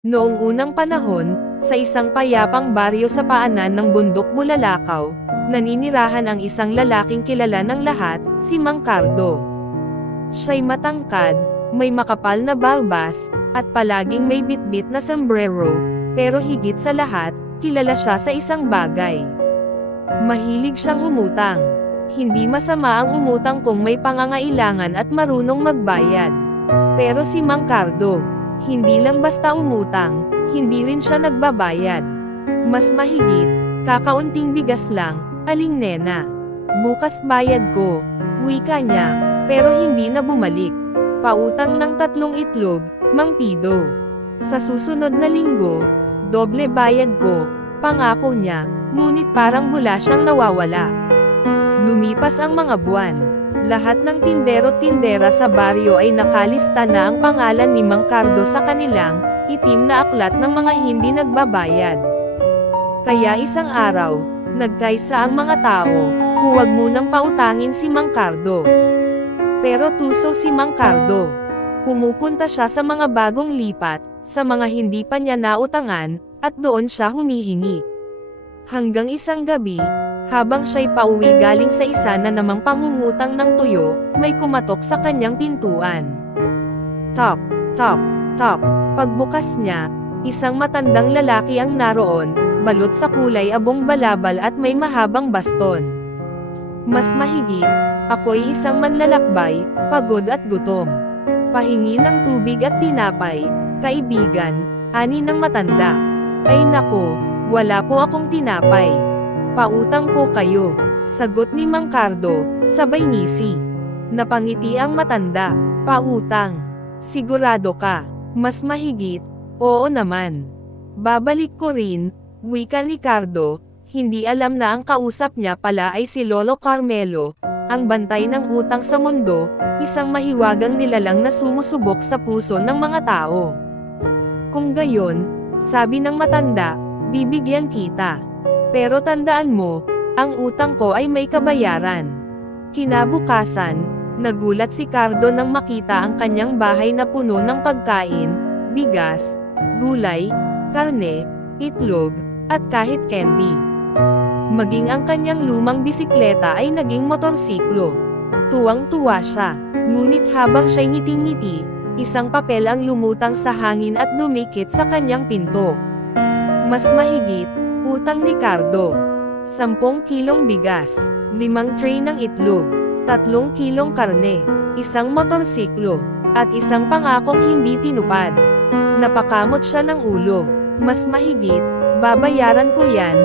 Noong unang panahon, sa isang payapang baryo sa paanan ng bundok Bulalakaw, naninirahan ang isang lalaking kilala ng lahat, si Mang Cardo. Siya'y matangkad, may makapal na balbas, at palaging may bitbit na sombrero, pero higit sa lahat, kilala siya sa isang bagay. Mahilig siyang umutang. Hindi masama ang umutang kung may pangangailangan at marunong magbayad. Pero si Mang Cardo, hindi lang basta umutang, hindi rin siya nagbabayad. Mas mahigit, kakaunting bigas lang, aling nena. Bukas bayad ko, wika niya, pero hindi na bumalik. Pautang ng 3 itlog, Mang Pido. Sa susunod na linggo, doble bayad ko, pangako niya, ngunit parang bula siyang nawawala. Lumipas ang mga buwan. Lahat ng tindero-tindera sa baryo ay nakalista na ang pangalan ni Mang Cardo sa kanilang itim na aklat ng mga hindi nagbabayad. Kaya isang araw, nagkaisa ang mga tao, huwag munang pautangin si Mang Cardo. Pero tuso si Mang Cardo. Pumupunta siya sa mga bagong lipat, sa mga hindi pa niya nautangan, at doon siya humihingi. Hanggang isang gabi, habang siya'y pauwi galing sa isa na namang pangungutang ng tuyo, may kumatok sa kanyang pintuan. Tok, tok, tok. Pagbukas niya, isang matandang lalaki ang naroon, balot sa kulay abong balabal at may mahabang baston. Mas mahigit, ako'y isang manlalakbay, pagod at gutom. Pahingi ng tubig at tinapay, kaibigan, ani ng matanda. Ay nako, wala po akong tinapay. Pautang po kayo, sagot ni Mang Cardo, sabay ngisi. Napangiti ang matanda, pautang. Sigurado ka, mas mahigit, oo naman. Babalik ko rin, wika ni Cardo, hindi alam na ang kausap niya pala ay si Lolo Carmelo, ang bantay ng utang sa mundo, isang mahiwagang nilalang na sumusubok sa puso ng mga tao. Kung gayon, sabi ng matanda, bibigyan kita. Pero tandaan mo, ang utang ko ay may kabayaran. Kinabukasan, nagulat si Cardo nang makita ang kanyang bahay na puno ng pagkain, bigas, gulay, karne, itlog, at kahit candy. Maging ang kanyang lumang bisikleta ay naging motorsiklo. Tuwang-tuwa siya, ngunit habang siya'y ngiting-ngiti, isang papel ang lumutang sa hangin at dumikit sa kanyang pinto. Mas mahigit, utang ni Cardo. 10 kilong bigas, 5 tray ng itlog, 3 kilong karne, isang motorsiklo, at isang pangakong hindi tinupad. Napakamot siya ng ulo. Mas mahigit, babayaran ko yan,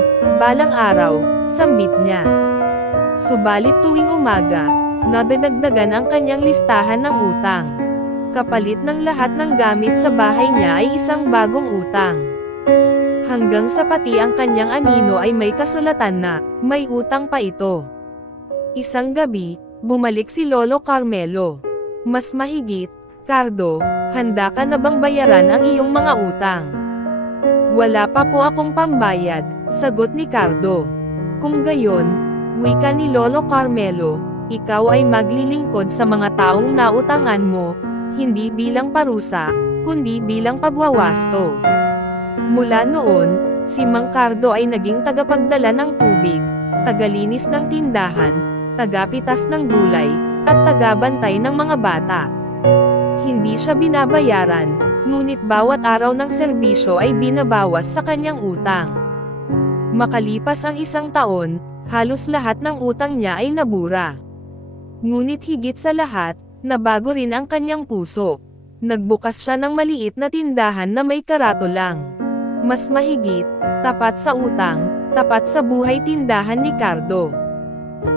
balang araw, sambit niya. Subalit tuwing umaga, nadadagdagan ang kanyang listahan ng utang. Kapalit ng lahat ng gamit sa bahay niya ay isang bagong utang. Hanggang sa pati ang kanyang anino ay may kasulatan na, may utang pa ito. Isang gabi, bumalik si Lolo Carmelo. Mas mahigit, Cardo, handa ka na bang bayaran ang iyong mga utang? Wala pa po akong pambayad, sagot ni Cardo. Kung gayon, wika ni Lolo Carmelo, ikaw ay maglilingkod sa mga taong nautangan mo, hindi bilang parusa, kundi bilang pagwawasto. Mula noon, si Mang Cardo ay naging tagapagdala ng tubig, tagalinis ng tindahan, tagapitas ng gulay, at tagabantay ng mga bata. Hindi siya binabayaran, ngunit bawat araw ng serbisyo ay binabawas sa kanyang utang. Makalipas ang 1 taon, halos lahat ng utang niya ay nabura. Ngunit higit sa lahat, nabago rin ang kanyang puso. Nagbukas siya ng maliit na tindahan na may karatolang. Mas mahigit, tapat sa utang, tapat sa buhay tindahan ni Cardo.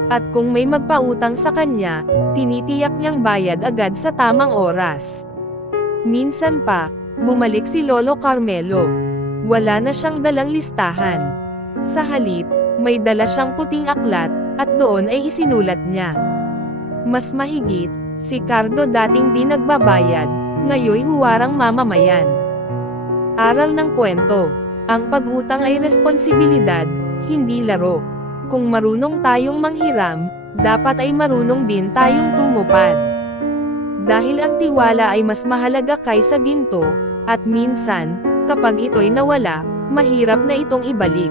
At kung may magpautang sa kanya, tinitiyak niyang bayad agad sa tamang oras. Minsan pa, bumalik si Lolo Carmelo. Wala na siyang dalang listahan. Sa halip, may dala siyang puting aklat, at doon ay isinulat niya. Mas mahigit, si Cardo dating di nagbabayad, ngayoy huwarang mamamayan. Aral ng kwento, ang pag-utang ay responsibilidad, hindi laro. Kung marunong tayong manghiram, dapat ay marunong din tayong tumupad. Dahil ang tiwala ay mas mahalaga kaysa ginto, at minsan, Kapag ito'y nawala, mahirap na itong ibalik.